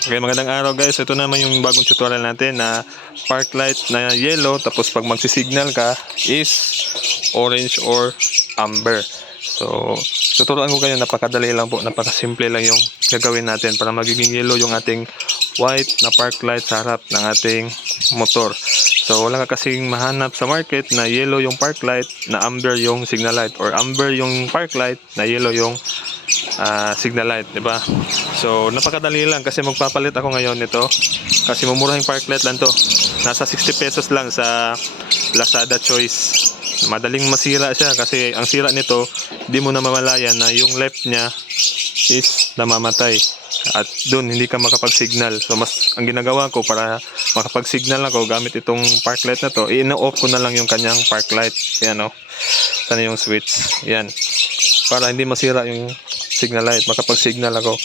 Okay, magandang araw guys. Ito naman yung bagong tutorial natin na park light na yellow, tapos pag magsisignal ka is orange or amber. So, tuturuan ko kayo, napakadali lang po, napakasimple lang yung gagawin natin para magiging yellow yung ating white na park light sa harap ng ating motor. So, wala ka kasing mahanap sa market na yellow yung park light, na amber yung signal light, or amber yung park light, na yellow yung signal light, di ba? So, napakadali lang kasi magpapalit ako ngayon nito. Kasi mumurahing park light lang to. Nasa 60 pesos lang sa Lazada Choice. Madaling masira siya kasi ang sira nito, di mo na mamalayan na yung left niya is namamatay. At doon hindi ka makapag-signal. So, ang ginagawa ko para makapag-signal ako gamit itong park light na to, i-off ko na lang yung kanyang park light. Yan o. Sana yung switch. Yan. Para hindi masira yung signal light, makapag-signal ako.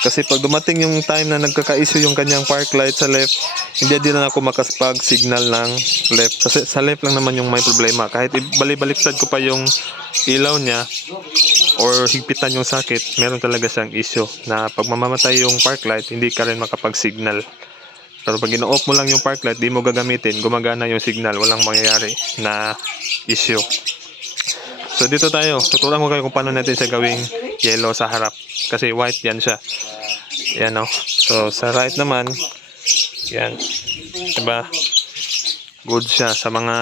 Kasi pag dumating yung time na nagkaka-issue yung kanyang park light sa left, hindi din na ako makapag-signal ng left. Kasi sa left lang naman yung may problema. Kahit balik-baliktad ko pa yung ilaw niya or higpitan yung sakit, meron talaga siyang issue na pag mamamatay yung park light, hindi ka rin makapag-signal. Pero pag ino-off mo lang yung park light, di mo gagamitin, gumagana yung signal, walang mangyayari na issue. So dito tayo, tuturuan ko kayo kung paano natin siya gawing yellow sa harap. Kasi white yan siya. Yan o. So sa right naman, yan. Diba? Good siya sa mga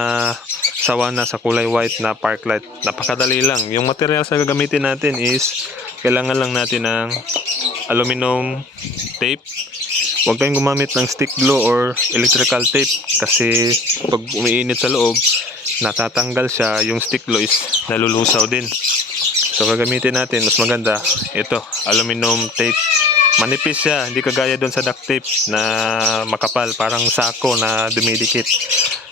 sawana sa kulay white na park light. Napakadali lang. Yung material sa gagamitin natin is, kailangan lang natin ng aluminum tape. Huwag kayong gumamit ng stick glue or electrical tape kasi pag umiinit sa loob, natatanggal siya, yung stick glue is nalulusaw din. So gagamitin natin, mas maganda, ito, aluminum tape. Manipis siya, hindi kagaya doon sa duct tape na makapal, parang sako na dumidikit.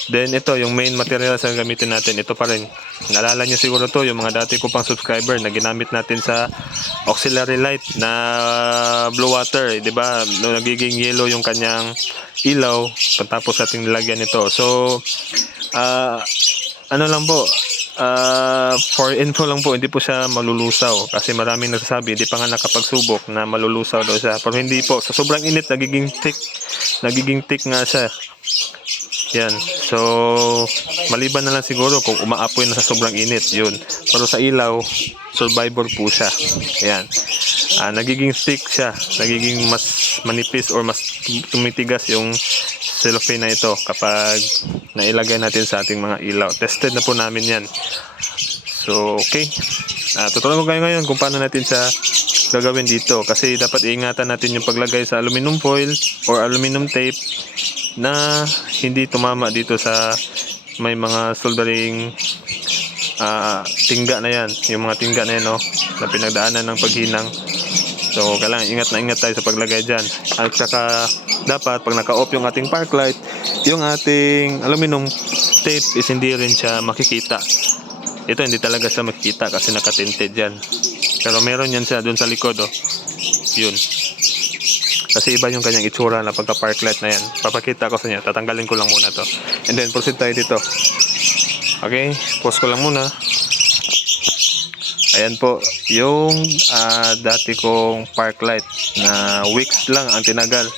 Then ito, yung main material sa gamitin natin, ito pa rin. Naalala nyo siguro to, yung mga dati ko pang subscriber na ginamit natin sa auxiliary light na blue water, di ba? No, nagiging yellow yung kanyang ilaw pagtapos ating nilagyan nito. So, ano lang po, for info lang po, hindi po siya malulusaw kasi maraming nagsasabi, hindi pa nga nakapagsubok na malulusaw daw siya. Pero hindi po, sa sobrang init, nagiging thick nga siya. Yan. So, maliban na lang siguro kung umaapoy na sa sobrang init, yun. Pero sa ilaw, survivor po siya. Yan. Nagiging thick siya. Nagiging mas manipis or mas tumitigas yung cellophane na ito kapag nailagay natin sa ating mga ilaw. Tested na po namin yan. So, okay. Tuturuan ko kayo ngayon kung paano natin siya gagawin dito. Kasi dapat iingatan natin yung paglagay sa aluminum foil or aluminum tape na hindi tumama dito sa may mga soldering tingga na yan. Yung mga tingga na yan, no, na pinagdaanan ng paghinang. So, kailangan ingat na ingat tayo sa paglagay dyan. At saka, dapat pag naka-off yung ating park light, yung ating aluminum tape is hindi rin siya makikita. Ito hindi talaga siya makikita kasi naka-tinted yan. Pero meron yan siya dun sa likod, oh. Yun. Kasi iba yung kanyang itsura na pagka-park light na yan. Papakita ko sa inyo. Tatanggalin ko lang muna to. And then, proceed tayo dito. Okay? Pause ko lang muna. Ayan po. Yung dati kong park light na weeks lang ang tinagal.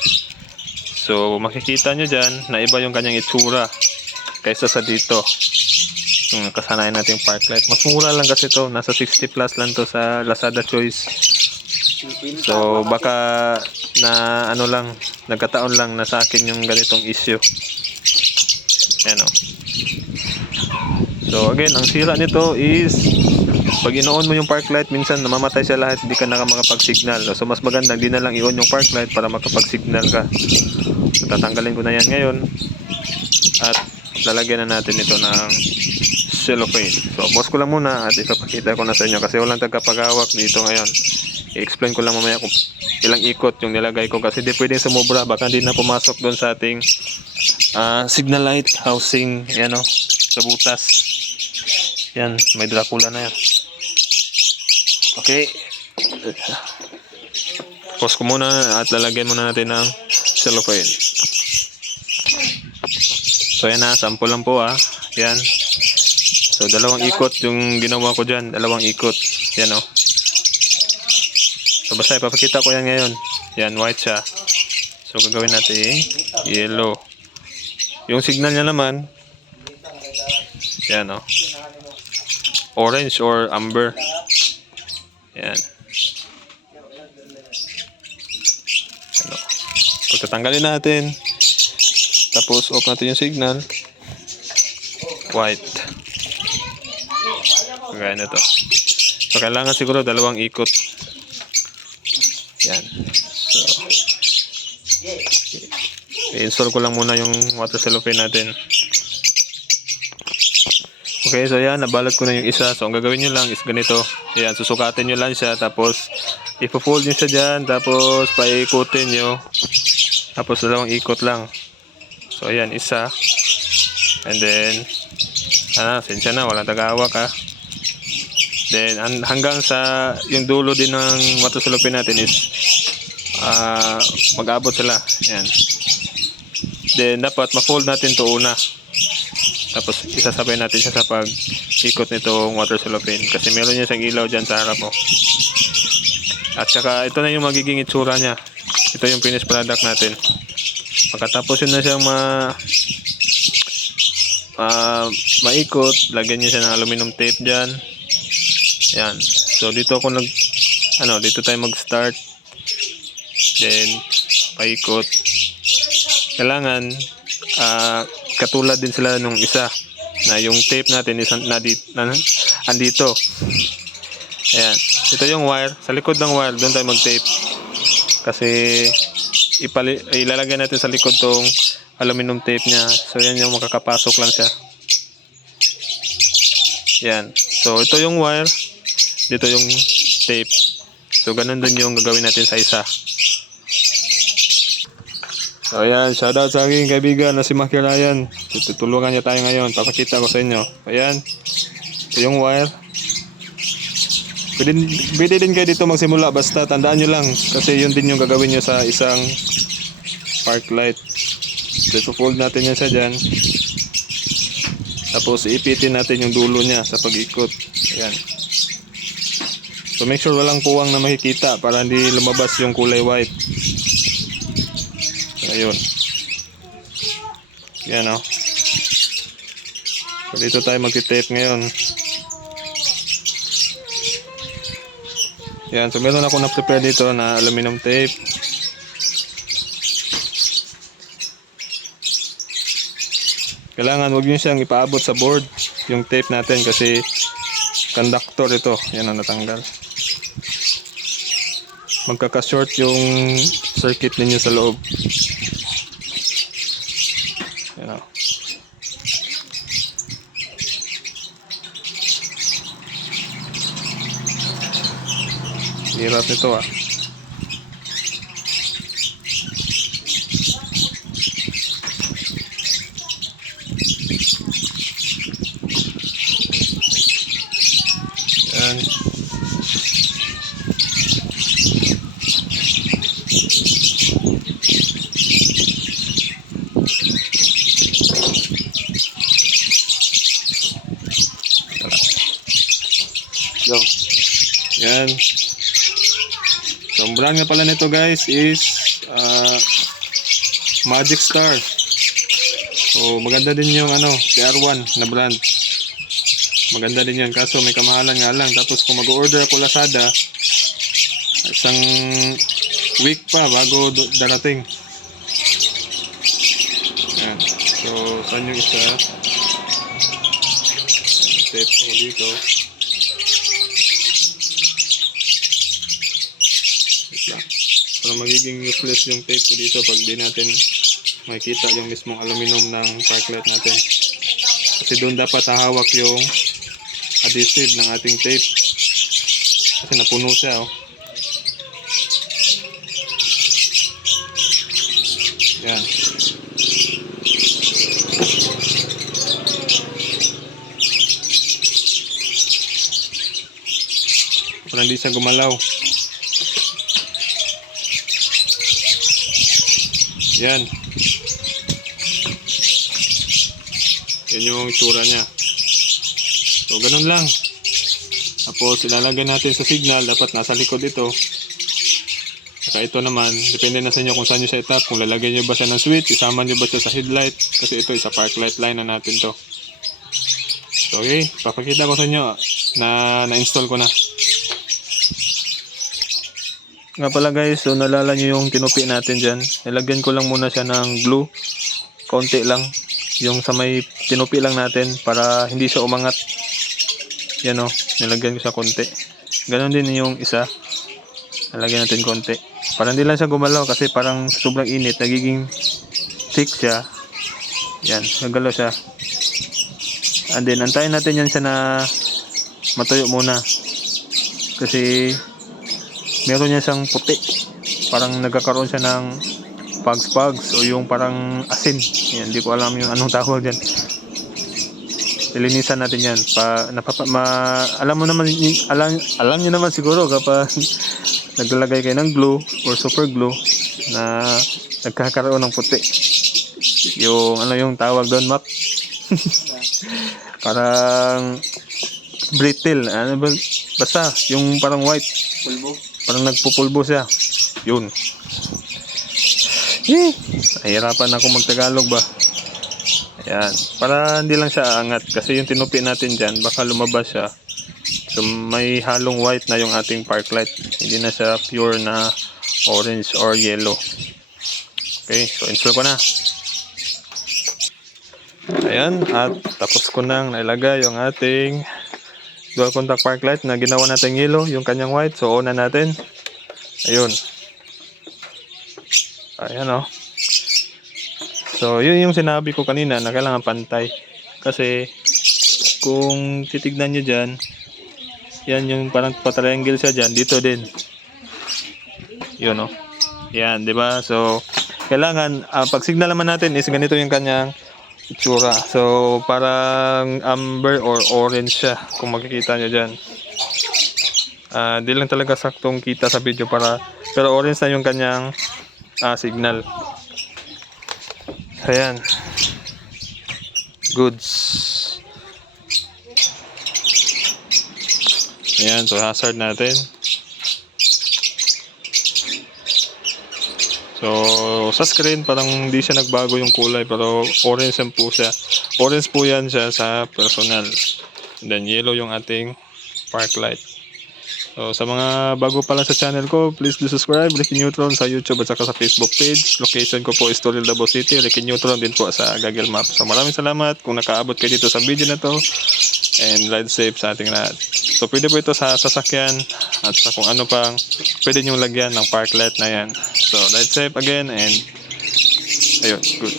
So, makikita nyo dyan na iba yung kanyang itsura kaysa sa dito. Yung kasanayan natin park light. Mas mura lang kasi to. Nasa 60 plus lang to sa Lazada Choice. So baka na ano lang, nagkataon lang na sa akin yung ganitong issue. Ayan o. So again, ang sira nito is pag ino-on mo yung park light, minsan namamatay siya lahat, hindi ka na makapag-signal. So mas maganda, hindi na lang i-on yung park light para makapag-signal ka. So tatanggalin ko na yan ngayon. At lalagyan na natin ito ng cellophane. So pause ko lang muna at ipapakita ko na sa inyo kasi walang tagapagawak dito ngayon. I-explain ko lang mamaya kung ilang ikot yung nilagay ko kasi di pwedeng sumobra, baka hindi na pumasok doon sa ating signal light housing, yan o, sa butas. Yan, may Dracula na yan. Okay, pause ko muna at lalagyan muna natin ng cellophane. So yan na, sample lang po yan. So dalawang ikot yung ginawa ko dyan, dalawang ikot, yan o. So basta ipapakita ko yan ngayon. Yan, white siya. So, gagawin natin yellow. Yung signal niya naman, yan o. Orange or amber. Yan. Ano. Pagtatanggalin natin, tapos off natin yung signal, white. Kagaya na to. So, kailangan siguro 2 ikot. Yan. So, i-install ko lang muna yung water cellophane natin. Okay, so yan, nabalot ko na yung isa. So, ang gagawin nyo lang is ganito. Yan, susukatin nyo lang siya. Tapos, ipo-fold nyo siya dyan. Tapos, paikutin nyo. Tapos, 2 ikot lang. So, ayan, isa. And then, sensya na, walang tagahawak ha. Then, hanggang sa yung dulo din ng water cellophane natin is mag-abot sila. Ayan. Then, dapat ma-fold natin to una. Tapos, isasabay natin siya sa pag-ikot nitong water cellophane. Kasi meron niya siyang ilaw dyan sa harap mo. At saka, ito na yung magiging itsura niya. Ito yung finished product natin. Pagkatapos yun na siyang maikot, lagyan niya siya ng aluminum tape dyan. Ayan. So, dito ako dito tayo mag-start. Then, paikot. Kailangan, katulad din sila nung isa na yung tape natin is andito. Ayan. Ito yung wire. Sa likod ng wire, doon tayo mag-tape. Kasi, ilalagay natin sa likod tong aluminum tape niya. So, yan yung makakapasok lang siya. Yan. So, ito yung wire. Dito yung tape. So, ganun din yung gagawin natin sa isa. So, ayan. Shoutout sa aking kaibigan na si Maki Ryan. Tutulungan niya tayo ngayon. Papakita ko sa inyo. Ayan. Ito yung wire. Pwede din kayo dito magsimula. Basta tandaan nyo lang. Kasi yun din yung gagawin nyo sa isang park light. So, ipo-fold natin yan siya dyan. Tapos, ipitin natin yung dulo niya sa pag-ikot. Ayan. So, make sure walang puwang na makikita para hindi lumabas yung kulay white. So, ayun. Yan o. So, dito tayo mag-tape ngayon. Yan. So, meron ako na-prepare dito na aluminum tape. Kailangan huwag nyo siyang ipaabot sa board yung tape natin kasi conductor ito. Yan ang natanggal. Magkaka-short yung circuit ninyo sa loob. Yan o. Hirap nito ah. Yan. Go. Yan. So, ang brand nga pala nito guys is Magic Star. So, maganda din yung CR1 na brand. Maganda din yan. Kaso may kamahalan nga lang. Tapos kung mag-order ako Lazada, isang week pa bago darating. Yan. So, saan yung isa? Tape ko dito. Para magiging useless yung tape ko dito pag di natin makikita yung mismong aluminum ng park light natin. Kasi doon dapat hahawak yung adhesive ng ating tape. Kasi napuno siya oh. Yan. Para hindi siya gumalaw. Yan. Yan yung itsura niya. So, ganun lang. Tapos, ilalagay natin sa signal. Dapat nasa likod ito. Saka ito naman, depende na sa inyo kung saan nyo set up. Kung lalagyan nyo ba siya ng switch, isama nyo ba siya sa headlight. Kasi ito, isa park light line na natin to. So, okay, papakita ko sa inyo na na-install ko na. Nga pala guys, so nalala nyo yung tinupi natin dyan. Nilagyan ko lang muna siya ng glue. Konti lang. Yung sa may tinupi lang natin para hindi siya umangat. Yan o, nilagyan ko siya konti. Ganon din yung isa. Nalagyan natin konti. Para hindi lang siya gumalaw kasi parang sobrang init. Nagiging thick siya. Yan, nagalaw siya. And then, antayin natin yan siya na matuyo muna. Kasi meron niya siyang puti. Parang nagkakaroon siya ng pugs o yung parang asin. Yan, hindi ko alam yung anong tawag dyan. Lilinisan natin yan. Alam niyo naman siguro kapag naglalagay kayo ng glue or super glue na nagkakaroon ng puti. Yung ano yung tawag doon, Map? Parang brittle. Ano ba? Basta yung parang white. Pulbo. Parang nagpupulbo siya. Yun. Nahihirapan ako magtagalog ba? Ayan. Para hindi lang siya angat. Kasi yung tinupi natin dyan, baka lumabas siya. So may halong white na yung ating park light. Hindi na siya pure na orange or yellow. Okay, so install ko na. Ayan, at tapos ko nang nailagay yung ating dual contact park light na ginawa natin yellow, yung kanyang white. So on na natin. Ayun. Ayan o. So yun yung sinabi ko kanina na kailangan pantay. Kasi kung titignan nyo dyan, yan yung parang pa-triangle siya dyan. Dito din. Yun o. Yan, di ba? So kailangan, pag signal naman natin is ganito yung kanyang itsura. So parang amber or orange siya kung makikita nyo dyan. Di lang talaga saktong kita sa video pero orange na yung kanyang signal. Ayan. Goods. Ayan, so hazard natin. So sa screen parang hindi siya nagbago yung kulay pero orange yan po siya. Orange po yan siya sa personal. And then yellow yung ating park light. So sa mga bago pa lang sa channel ko, please do subscribe. Ricky Neutron sa YouTube at saka sa Facebook page. Location ko po is Toril, Davao City. Ricky Neutron din po sa Google Maps. So maraming salamat kung nakaabot kayo dito sa video na to. And ride safe sa ating lahat. So pwede po ito sa sasakyan at sa kung ano pang pwede nyo lagyan ng park light na yan. So ride safe again and ayun, good.